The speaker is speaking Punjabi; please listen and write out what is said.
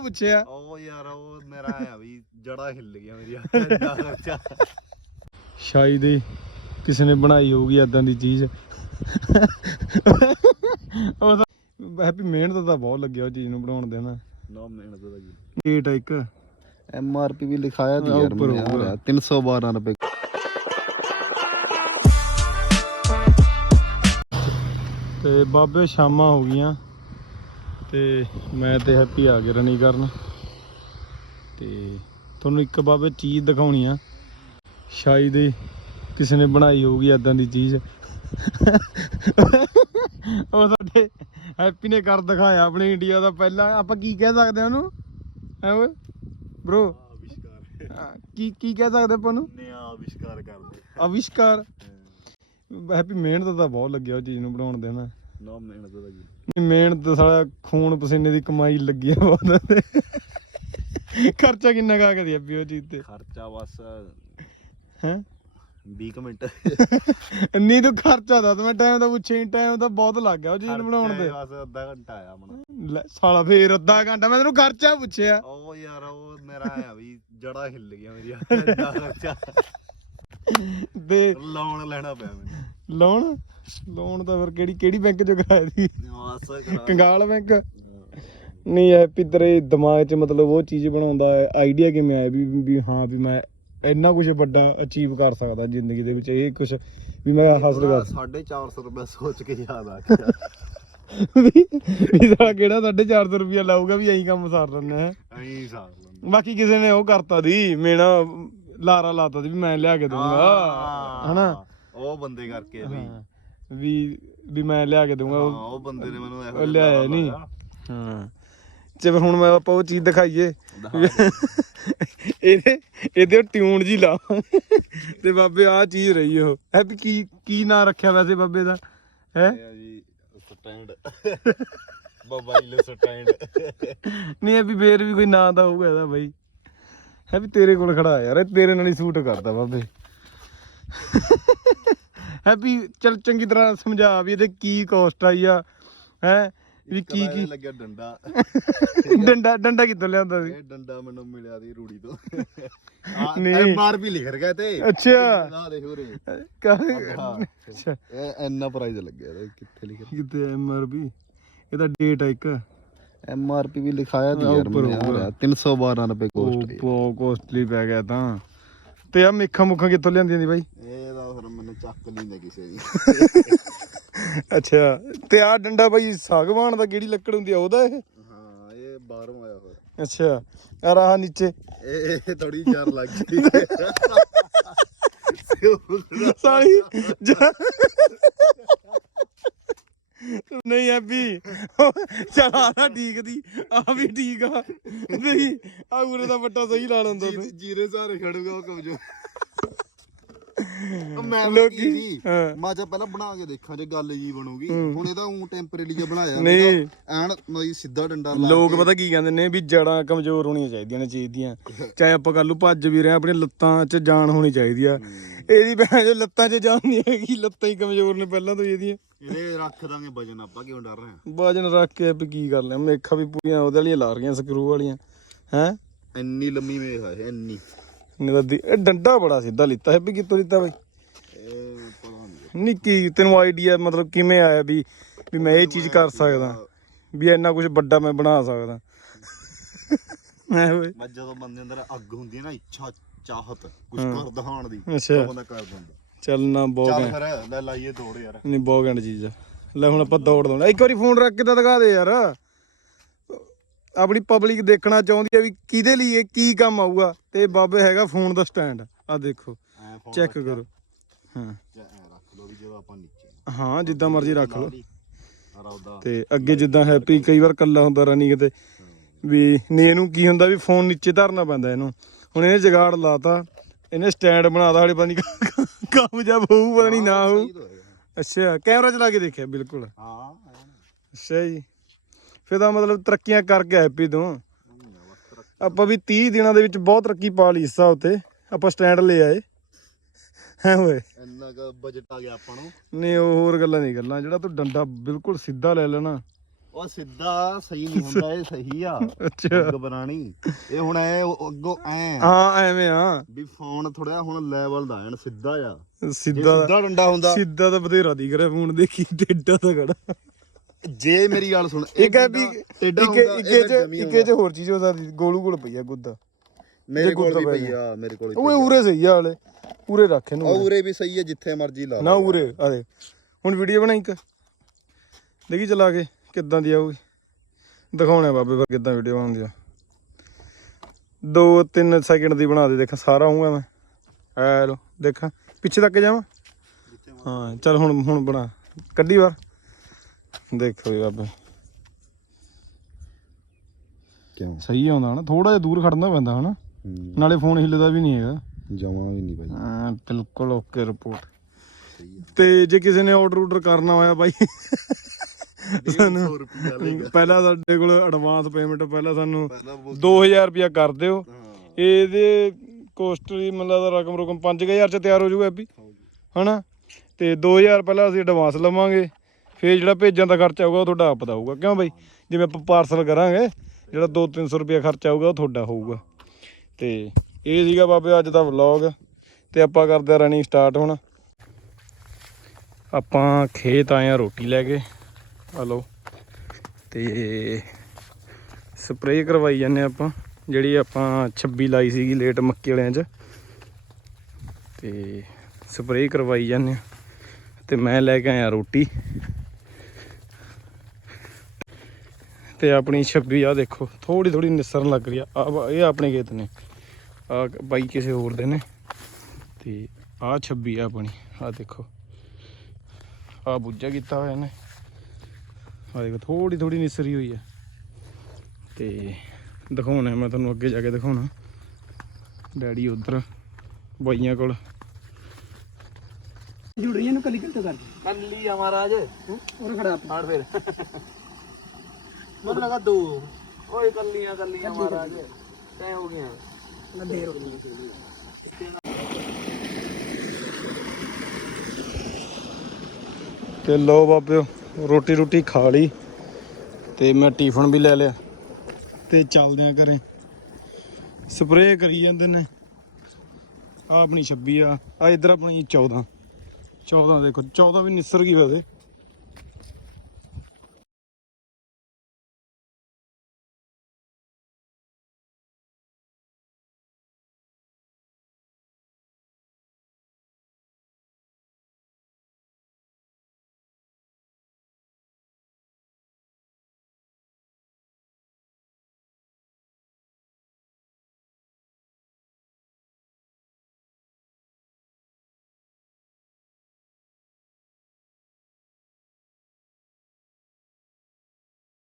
ਪੁੱਛਿਆ। ਉਹ ਯਾਰ ਉਹ ਮੇਰਾ ਆ ਵੀ ਜੜਾ ਹਿੱਲ ਗਿਆ ਖਰਚਾ ਸ਼ਾਇਦ ਹੀ ਕਿਸੇ ਨੇ ਬਣਾਈ ਹੋਊਗੀ ਐਦਾਂ ਦੀ ਚੀਜ਼। ਉਹ ਤਾਂ ਹੈਪੀ ਮਿਹਨਤ ਤਾਂ ਬਹੁਤ ਲੱਗਿਆ ਉਹ ਚੀਜ਼ ਨੂੰ ਬਣਾਉਣ ਦੇ ਨਾ। ਨੋ ਮਿਹਨਤ ਦਾ ਜੀ ਰੇਟ ਆ ਇੱਕ। ਐਮ ਆਰ ਪੀ ਵੀ ਲਿਖਾਇਆ ਦੀ ਯਾਰ ਉੱਪਰ ਮੈਨੂੰ, ਹੋਊਗਾ। 312 ਰੁਪਏ। ਤੇ ਬਾਬੇ ਸ਼ਾਮਾਂ ਹੋ ਗਈਆਂ। ਤੇ ਮੈਂ ਤੇ ਹੈਪੀ ਆ ਗਏ ਰਣੀ ਕਰਨ। ਤੇ ਤੁਹਾਨੂੰ ਇੱਕ ਬਾਬੇ ਚੀਜ਼ ਦਿਖਾਉਣੀ ਆ। ਸ਼ਾਇਦ ਕਿਸੇ ਨੇ ਬਣਾਈ ਹੋਊਗੀ ਐਦਾਂ ਦੀ ਚੀਜ਼। ਉਹ ਸਾਡੇ ਹੈਪੀ ਨੇ ਕਰ ਦਿਖਾਇਆ ਆਪਣੇ ਇੰਡੀਆ ਦਾ ਪਹਿਲਾ। ਆਪਾਂ ਕੀ ਕਹਿ ਸਕਦੇ ਆ ਉਹਨੂੰ? ਐ ਓਏ? ਬ్రో ਕੀ ਕੀ ਕਹਿ ਸਕਦੇ ਆਪਾਂ ਉਹਨੂੰ? ਨਿਆ ਆਵਿਸ਼ਕਾਰ ਕਰਦੇ। ਆਵਿਸ਼ਕਾਰ? ਹੈਪੀ ਮਿਹਨਤ ਤਾਂ ਬਹੁਤ ਲੱਗਿਆ ਉਹ ਚੀਜ਼ ਨੂੰ ਬਣਾਉਣ ਦੇ ਨਾ ਨੋ ਮਿਹਨਤ ਦਾ ਜੀ ਮਿਹਨਤ ਸਾਲਾ ਖੂਨ ਪਸੀਨੇ ਦੀ ਕਮਾਈ ਲੱਗੀ ਆ ਬਹੁਤ ਖਰਚਾ ਕਿੰਨਾ ਕਾ ਕਦੀ ਅੱਬੀ ਉਹ ਚੀਜ਼ ਤੇ? ਖਰਚਾ ਬਸ ਹੈ? 20 ਕੁ ਮਿੰਟ। ਨਹੀਂ ਤੂੰ ਖਰਚਾ ਦੱਸ ਮੈਂ ਟਾਈਮ ਦਾ ਪੁੱਛੇ ਟਾਈਮ ਤਾਂ ਬਹੁਤ ਲੱਗ ਗਿਆ ਉਹ ਚੀਜ਼ ਬਣਾਉਣ ਦੇ ਬਸ ਅੱਧਾ ਘੰਟਾ ਆਇਆ ਮਨ ਲੈ, ਸਾਲਾ ਫੇਰ ਅੱਧਾ ਘੰਟਾ ਮੈਂ ਤੈਨੂੰ ਖਰਚਾ ਪੁੱਛਿਆ। ਉਹ ਯਾਰ ਉਹ ਮੇਰਾ ਆ ਵੀ ਜੜਾ ਹਿੱਲ ਗਿਆ ਮੇਰੀਆਂ ਏਡਾ ਖਰਚਾ। ਤੇ ਲੋਨ ਲੈਣਾ ਪਿਆ ਮੈਨੂੰ। ਲੋਨ ਲੋਨ ਤਾਂ ਫਿਰ ਕਿਹੜੀ ਕਿਹੜੀ ਬੈਂਕ ਚੋਂ ਕਰਾਇਆ ਸੀ? ਕਰਾ ਕੰਗਾਲ ਬੈਂਕ? ਨਹੀਂ ਹੈਪੀ ਤੇਰੇ ਦਿਮਾਗ 'ਚ ਮਤਲਬ ਉਹ ਚੀਜ਼ ਬਣਾਉਂਦਾ ਆਈਡੀਆ ਕਿਵੇਂ ਆਇਆ ਵੀ ਵੀ ਹਾਂ ਵੀ ਮੈਂ ਇੰਨਾ ਕੁਝ ਵੱਡਾ ਅਚੀਵ ਕਰ ਸਕਦਾ ਜ਼ਿੰਦਗੀ ਦੇ ਵਿੱਚ ਇਹ ਕੁਝ ਵੀ ਮੈਂ ਹਾਸਲ ਕਰ 450 ਰੁਪਏ ਸੋਚ ਕੇ ਯਾਦ ਆ ਗਿਆ। ਵੀ ਵੀ ਸਾਲਾ ਕਿਹੜਾ 450 ਰੁਪਇਆ ਲਾਊਗਾ ਵੀ ਐਂ ਕੰਮ ਸਾਰ ਲੈਣਾ ਹੈ। ਐਂ ਸਾਰ ਬਾਕੀ ਕਿਸੇ ਨੇ ਉਹ ਕਰਤਾ ਦੀ ਮੇਣਾ ਲਾਰਾ ਲਾਤਾ ਦੀ ਵੀ ਮੈਂ ਲਿਆ ਕੇ ਦਊਂਗਾ। ਹਨਾ? ਉਹ ਬੰਦੇ ਕਰਕੇ ਬਈ। ਹਾਂ, ਵੀ ਵੀ ਮੈਂ ਲਿਆ ਕੇ ਦਊਂਗਾ ਹਾਂ ਉਹ ਉਹ ਬੰਦੇ ਨੇ ਮੈਨੂੰ ਇਹੋ ਉਹ ਜਿਹਾ ਲਿਆਇਆ ਲਾਰਾ ਨਹੀਂ। ਲਾਇਆ। ਹਾਂ। ਜੇ ਹੁਣ ਮੈਂ ਆਪਾਂ ਉਹ ਚੀਜ਼ ਦਿਖਾਈਏ। ਇਹਦੇ ਇਹਦੇ ਟਿਊਨ ਜੀ ਲਾ ਤੇ ਬਾਬੇ ਆ ਚੀਜ਼ ਰਹੀ ਉਹ। ਹੈ ਵੀ ਕੀ ਕੀ ਨਾਂ ਰੱਖਿਆ ਵੈਸੇ ਬਾਬੇ ਦਾ? ਹੈ? ਇਹ ਆ ਜੀ ਸਟੈਂਡ। Mobile stand. ਨਹੀਂ ਇਹ ਵੀ ਫੇਰ ਵੀ ਕੋਈ ਨਾਂ ਦਾ ਹੋਊਗਾ ਇਹਦਾ ਬਾਈ। ਹੈ ਵੀ ਤੇਰੇ ਕੋਲ ਖੜਾ ਯਾਰ ਇਹ ਤੇਰੇ ਨਾਲ ਹੀ ਸੂਟ ਕਰਦਾ ਬਾਬੇ। ਹੈ ਵੀ ਚਲ ਚੰਗੀ ਤਰ੍ਹਾਂ ਸਮਝਾ ਵੀ ਇਹਦੇ ਕੀ ਕੋਸਟ ਆਈ ਆ ਹੈ? ਵੀ ਕੀ ਕੀ ਲੱਗਿਆ ਡੰਡਾ। ਡੰਡਾ ਡੰਡਾ ਕਿੱਥੋਂ ਲਿਆਂਦਾ ਸੀ? ਇਹ ਡੰਡਾ ਮੈਨੂੰ ਮਿਲਿਆ ਦੀ ਰੂੜੀ ਤੋਂ। ਨਹੀਂ। ਐਮ ਆਰ ਪੀ ਲਿਖ ਰਗਾ ਤੇ। ਅੱਛਾ। ਆ ਦੇਖ ਉਰੇ। ਕਾਹਦੇ ਹਾਂ। ਅੱਛਾ। ਇਹ ਇੰਨਾ ਪ੍ਰਾਈਸ ਲੱਗਿਆ ਇਹਦਾ, ਕਿੱਥੇ ਲਿਖਿਆ ਕਿਤੇ ਐਮਆਰਪੀ ਇਹਦਾ ਡੇਟ ਆ ਇੱਕ। ਐਮ ਆਰ ਪੀ ਵੀ ਲਿਖਾਇਆ ਦੀ ਯਾਰ, ਉੱਪਰ ਮੈਨੂੰ ਹੋਊਗਾ। 312 ਰੁਪਏ ਬਹੁਤ ਕੋਸਟਲੀ ਪੈ ਗਿਆ ਤਾਂ। ਤੇ ਆ ਮੇਖਾਂ ਮੁੱਖਾਂ ਕਿੱਥੋਂ ਲਿਆਂਦੀਆਂ ਦੀ ਬਾਈ? ਇਹ ਤਾਂ ਫਿਰ ਮੈਨੂੰ ਚੱਕ ਲੈਂਦਾ ਕਿਸੇ ਦੀ। ਅੱਛਾ ਤੇ ਆ ਡੰਡਾ ਬਾਈ ਸਾਗਵਾਨ ਦਾ ਕਿਹੜੀ ਲੱਕੜ ਹੁੰਦੀ ਆ ਉਹਦਾ ਇਹ? ਹਾਂ ਇਹ ਬਾਹਰੋਂ ਆਇਆ ਹੋਇਆ। ਅੱਛਾ ਆ ਰਾਹ ਨੀਚੇ। ਇਹ ਥੋੜੀ ਜ਼ਰ ਲੱਗ ਗਈ। ਸਾਲੀ ਜਾ- ਨਹੀਂ ਐਬੀ ਚਲ ਆ ਤਾਂ ਠੀਕ ਦੀ ਆ ਵੀ ਠੀਕ ਆ। ਨਹੀਂ ਆ ਉਰੇ ਦਾ ਵੱਟਾ ਸਹੀ ਲਾ ਲੈਂਦਾ ਤੂੰ। ਜੀਰੇ ਸਾਰੇ ਖੜੂਗਾ ਉਹ ਕਮਜੋ ਮੈਂ ਲੋਕੀ- ਦੀ। ਮੈਂ ਪਹਿਲਾਂ ਬਣਾ ਕੇ ਦੇਖਾਂ ਜੇ ਗੱਲ ਜੀ ਬਣੂਗੀ। ਹੁਣ ਇਹਦਾ ਉਂ ਟੈਂਪਰੇਰੀ ਜਿਹਾ ਬਣਾਇਆ ਨਹੀਂ। ਐਨ ਮਈ ਸਿੱਧਾ ਡੰਡਾ ਲਾ ਲੋਕ ਪਤਾ ਕੀ ਕਹਿੰਦੇ ਨੇ ਵੀ ਜੜਾਂ ਕਮਜ਼ੋਰ ਹੋਣੀਆਂ ਚਾਹੀਦੀਆਂ ਨੇ ਚੀਜ਼ ਦੀਆਂ। ਚਾਹੇ ਆਪਾਂ ਕੱਲੂ ਭੱਜ ਵੀ ਰਹੇ ਹਾਂ, ਆਪਣੀਆਂ ਲੱਤਾਂ 'ਚ ਜਾਨ ਹੋਣੀ ਚਾਹੀਦੀ ਆ। ਇਹਦੀ ਭੈਣ ਜੋ ਲੱਤਾਂ 'ਚ ਜਾਨ ਨਹੀਂ ਹੈਗੀ ਲੱਤਾਂ ਹੀ ਕਮਜ਼ੋਰ ਨੇ ਪਹਿਲਾਂ ਤੋਂ ਇਹਦੀਆਂ। ਇਹਦੇ ਰੱਖ ਦਾਂਗੇ ਵਜਨ ਆਪਾਂ ਕਿਉਂ ਡਰ ਰਹੇ ਹਾਂ? ਵਜਨ ਰੱਖ ਕੇ ਵੀ ਕੀ ਕਰ ਲਿਆ ਮੇਖਾਂ ਵੀ ਪੂਰੀਆਂ ਉਹਦੇ ਵਾਲੀਆਂ ਲਾ ਰਹੀਆਂ ਸਕਰੂ ਵਾਲੀਆਂ। ਹੈ? ਇੰਨੀ ਲੰਮੀ ਮੇਖ ਹੈ ਇੰਨੀ। ਨਹੀਂ ਤਾਂ ਦੀ- ਇਹ ਡੰਡਾ ਬੜਾ ਸਿੱਧਾ ਲਿੱਤਾ ਹੈ ਵੀ ਕਿੱਥੋਂ ਲਿੱਤਾ ਬਾਈ? ਇਹ ਪਤਾ ਨਹੀਂ ਨਹੀਂ ਕੀ ਤੈਨੂੰ ਆਈਡੀਆ ਮਤਲਬ ਕਿਵੇਂ ਆਇਆ ਵੀ ਵੀ ਮੈਂ ਇਹ ਚੀਜ਼ ਕਰ ਸਕਦਾ ਵੀ ਇੰਨਾ ਕੁਝ ਵੱਡਾ ਮੈਂ ਬਣਾ ਸਕਦਾ। ਐ ਓਏ ਮੈਂ ਜਦੋਂ ਬੰਦੇ ਅੰਦਰ ਅੱਗ ਹੁੰਦੀ ਹੈ ਨਾ ਇੱਛਾ ਚਾਹਤ ਕੁਝ ਕਰ ਦਿਖਾਉਣ ਦੀ ਅੱਛਾ। ਉਹ ਬੰਦਾ ਕਰ ਦਿੰਦਾ। ਚੱਲ ਨਾ ਬਹੁਤ ਚੱਲ ਘੈਂਟ। ਫਿਰ ਲੈ ਲਾਈਏ ਦੌੜ ਯਾਰ। ਨਹੀਂ ਬਹੁਤ ਘੈਂਟ ਚੀਜ਼ ਆ। ਲੈ ਹੁਣ ਆਪਾਂ ਦੌੜ ਦੌਣਾ ਇੱਕ ਵਾਰੀ ਫੋਨ ਰੱਖ ਕੇ ਤਾਂ ਦਿਖਾ ਦੇ ਯਾਰ। ਆਪਣੀ ਪਬਲਿਕ ਦੇਖਣਾ ਚਾਹੁੰਦੀ ਆ ਵੀ ਕਿਹਦੇ ਲਈ ਇਹ ਕੀ ਕੰਮ ਆਊਗਾ। ਤੇ ਬਾਬੇ ਹੈਗਾ ਫੋਨ ਦਾ ਸਟੈਂਡ ਆ ਦੇਖੋ ਚੈੱਕ ਕਰੋ। ਹਾਂ। ਐ ਰੱਖ ਲਓ ਵੀ ਜਦੋਂ ਆਪਾਂ ਨੀਚੇ ਹਾਂ ਜਿੱਦਾਂ ਮਰਜ਼ੀ ਰੱਖ ਲਓ। ਤੇ ਅੱਗੇ ਜਿੱਦਾਂ ਹੈਪੀ ਕਈ ਵਾਰ ਕੱਲਾ ਹੁੰਦਾ ਰਨਿੰਗ ਤੇ। ਵੀ ਨਹੀਂ ਇਹਨੂੰ ਕੀ ਹੁੰਦਾ ਵੀ ਫੋਨ ਨੀਚੇ ਧਰਨਾ ਪੈਂਦਾ ਇਹਨੂੰ। ਹੁਣ ਇਹਨੇ ਜਗਾੜ ਲਾਤਾ ਇਹਨੇ ਸਟੈਂਡ ਬਣਾਤਾ ਹਲੇ ਪਤਾ ਨਹੀਂ ਕਾਮਯਾਬ ਹੋਊ ਪਤਾ ਨਹੀਂ ਨਾ ਹੋਊ। ਅੱਛਾ ਕੈਮਰਾ ਚਲਾ ਕੇ ਦੇਖਿਆ ਬਿਲਕੁਲ। ਹਾਂ। ਅੱਛਾ ਜੀ। ਫਿਰ ਤਾਂ ਮਤਲਬ ਤਰੱਕੀਆਂ ਕਰ ਗਿਆ ਹੈਪੀ ਤੂੰ। ਆਪਾਂ ਵੀ 30 ਦਿਨਾਂ ਦੇ ਵਿੱਚ ਬਹੁਤ ਤਰੱਕੀ ਪਾ ਲਈ ਇਸ ਹਿਸਾਬ ਤੇ। ਆਪਾਂ ਸਟੈਂਡ ਲੈ ਆਏ। ਹੈ ਓਏ। ਇੰਨਾ ਕੁ ਬਜਟ ਆ ਗਿਆ ਆਪਾਂ ਨੂੰ। ਨਹੀਂ ਉਹ ਹੋਰ ਗੱਲਾਂ ਨਹੀਂ ਗੱਲਾਂ। ਜਿਹੜਾ ਤੂੰ ਡੰਡਾ ਬਿਲਕੁਲ ਸਿੱਧਾ ਲੈ ਲੈਣਾ। ਉਹ ਸਿੱਧਾ ਸਹੀ ਨਹੀਂ ਹੁੰਦਾ ਇਹ ਸਹੀ ਆ। ਅੱਛਾ। ਬਣਾਣੀ ਇਹ ਹੁਣ ਐ ਅੱਗੋਂ ਐ। ਹਾਂ ਐਵੇਂ ਆ। ਵੀ ਫੋਨ ਥੋੜਾ ਹੁਣ ਲੈਵਲ ਦਾ ਐਨ ਸਿੱਧਾ ਆ। ਸਿੱਧਾ ਸਿੱਧਾ ਡੰਡਾ ਹੁੰਦਾ। ਸਿੱਧਾ ਤਾਂ ਬਥੇਰਾ ਦੀ ਕਰਿਆ ਫੋਨ ਦੇਖੀ ਟੇਡਾ ਤਾਂ ਖੜਾ। ਜੇ ਮੇਰੀ ਗੱਲ ਸੁਣ ਇੱਕ ਹੈ ਵੀ ਇੱਕ ਇੱਕੇ ਚ ਇੱਕੇ ਚ ਹੋਰ ਚੀਜ਼ ਹੋ ਸਕਦੀ ਗੋਲੂ ਕੋਲ ਪਈ ਆ ਗੁੱਦਾ। ਮੇਰੇ ਕੋਲ ਵੀ ਪਈ। ਆ ਮੇਰੇ ਕੋਲ ਓਏ ਉਰੇ ਸਹੀ ਆ ਵਾਲੇ ਪੂਰੇ ਰੱਖ ਇਹਨੂੰ ਆ ਉਰੇ। ਉਰੇ ਵੀ ਸਹੀ ਹੈ ਜਿੱਥੇ ਮਰਜ਼ੀ ਲਾ ਨਾ। ਉਰੇ ਆ ਦੇ ਹੁਣ ਵੀਡੀਓ ਬਣਾਈ ਇੱਕ। ਦੇਖੀ ਚਲਾ ਕੇ ਕਿੱਦਾਂ ਦੀ ਆਊਗੀ। ਦਿਖਾਉਣਾ ਬਾਬੇ ਪਰ ਕਿੱਦਾਂ ਵੀਡੀਓ ਬਣਦੀ ਆ। 2-3 ਸੈਕਿੰਡ ਦੀ ਬਣਾ ਦੇ ਦੇਖ ਸਾਰਾ ਹੂੰਗਾ ਮੈਂ। ਐ ਲੋ ਦੇਖਾਂ। ਪਿੱਛੇ ਤੱਕ ਜਾਵਾਂ? ਹਾਂ ਚੱਲ ਹੁਣ ਹੁਣ ਬਣਾ। ਕੱਢੀ ਵਾਰ। ਦੇਖੋ ਜੀ ਬਾਬੇ। ਕਿਉਂ ਸਹੀ ਆਉਂਦਾ ਹਨਾ ਥੋੜਾ ਜਿਹਾ ਦੂਰ ਖੜਨਾ ਪੈਂਦਾ ਹਨਾ। ਨਾਲੇ ਫੋਨ ਹਿੱਲਦਾ ਵੀ ਨਹੀਂ ਹੈਗਾ। ਜਮਾਂ ਵੀ ਨਹੀਂ ਬਾਈ। ਹਾਂ ਬਿਲਕੁਲ ਓਕੇ ਰਿਪੋਰਟ ਤੇ ਜੇ ਕਿਸੇ ਨੇ ਆਰਡਰ ਆਰਡਰ ਕਰਨਾ ਹੋਇਆ ਬਾਈ ਸਾਨੂੰ 100 ਰੁਪਿਆ ਲੇਗਾ ਪਹਿਲਾਂ ਸਾਡੇ ਕੋਲ ਐਡਵਾਂਸ ਪੇਮੈਂਟ ਪਹਿਲਾਂ ਸਾਨੂੰ ਪਹਿਲਾਂ ਉਹ- 2000 ਰੁਪਇਆ ਕਰ ਦਿਓ। ਇਹਦੇ ਕੋਸਟ ਦੀ ਮਤਲਬ ਦਾ ਰਕਮ ਰਕਮ 5000 ਚ ਤਿਆਰ ਹੋ ਜਾਊਗਾ ਐਪੀ ਹਨਾ? ਤੇ 2000 ਪਹਿਲਾਂ ਅਸੀਂ ਐਡਵਾਂਸ ਲਵਾਂਗੇ। ਫਿਰ ਜਿਹੜਾ ਭੇਜਣ ਦਾ ਖਰਚਾ ਆਊਗਾ ਉਹ ਤੁਹਾਡਾ ਆਪ ਦਾ ਹੋਊਗਾ। ਕਿਉਂ ਬਾਈ? ਜਿਵੇਂ ਆਪਾਂ ਪਾਰਸਲ ਕਰਾਂਗੇ, ਜਿਹੜਾ 2-300 ਰੁਪਇਆ ਖਰਚਾ ਆਊਗਾ ਉਹ ਤੁਹਾਡਾ ਹੋਊਗਾ। ਤੇ ਇਹ ਸੀਗਾ ਬਾਬੇ ਅੱਜ ਦਾ ਵਲੌਗ ਤੇ ਆਪਾਂ ਕਰਦੇ ਆ ਰਨਿੰਗ ਸਟਾਰਟ ਹੁਣ। ਆਪਾਂ ਖੇਤ ਆਏ ਆ ਰੋਟੀ ਲੈ ਕੇ। ਹਲੋ ਤੇ ਸਪਰੇਅ ਕਰਵਾਈ ਜਾਂਦੇ ਆਪਾਂ, ਜਿਹੜੀ ਆਪਾਂ 26 ਲਾਈ ਸੀਗੀ ਲੇਟ ਮੱਕੀ ਵਾਲਿਆਂ 'ਚ। ਤੇ ਸਪਰੇਅ ਕਰਵਾਈ ਜਾਂਦੇ ਆ। ਤੇ ਮੈਂ ਲੈ ਕੇ ਆਇਆ ਰੋਟੀ। ਤੇ ਆਪਣੀ 26 ਆ ਦੇਖੋ ਥੋੜੀ ਥੋੜੀ ਨਿਸਰਨ ਲੱਗ ਰਹੀ ਆ। ਆਹ ਇਹ ਆਪਣੇ ਖੇਤ ਨੇ। ਆ ਬਾਈ ਕਿਸੇ ਹੋਰ ਦੇ ਨੇ। ਤੇ ਆ 26 ਆ ਆਪਣੀ ਆ ਦੇਖੋ। ਆ ਬੁੱਝਾ ਕੀਤਾ ਹੋਇਆ ਨੇ ਆ ਦੇਖੋ ਥੋੜੀ ਥੋੜੀ ਨਿਸਰੀ ਹੋਈ ਆ। ਤੇ ਦਿਖਾਉਣਾ ਮੈਂ ਤੁਹਾਨੂੰ ਅੱਗੇ ਜਾ ਕੇ ਦਿਖਾਉਣਾ। ਡੈਡੀ ਉਧਰ ਬਾਈਆਂ ਕੋਲ। ਜੁੜ ਰਹੀਆਂ ਨੂੰ ਕੱਲੀ ਕੱਟ ਕਰ ਕੱਲੀ ਆ ਮਹਾਰਾਜ। ਉਹ ਖੜਾ ਹਾੜ ਫਿਰ। ਮੈਨੂੰ ਲਗਾ ਦੋ। ਓਏ ਕੱਲੀਆਂ ਕੱਲੀਆਂ ਮਹਾਰਾਜ। ਤੈ ਹੋ ਗਿਆ। ਨਾ ਦੇਰ ਹੋ ਗਈ ਤੇ ਲੋ ਬਾਬਿਓ ਰੋਟੀ ਰੋਟੀ ਖਾ ਲਈ ਤੇ ਮੈਂ ਟਿਫਨ ਵੀ ਲੈ ਲਿਆ ਤੇ ਚੱਲਦੇ ਆ ਘਰੇ। ਸਪਰੇਅ ਕਰੀ ਜਾਂਦੇ ਨੇ। ਆ ਆਪਣੀ 26 ਆ ਆ ਇਧਰ ਆਪਣੀ 14 14 ਦੇਖੋ 14 ਵੀ ਨਿਸਰ ਗਈ ਵੈਸੇ।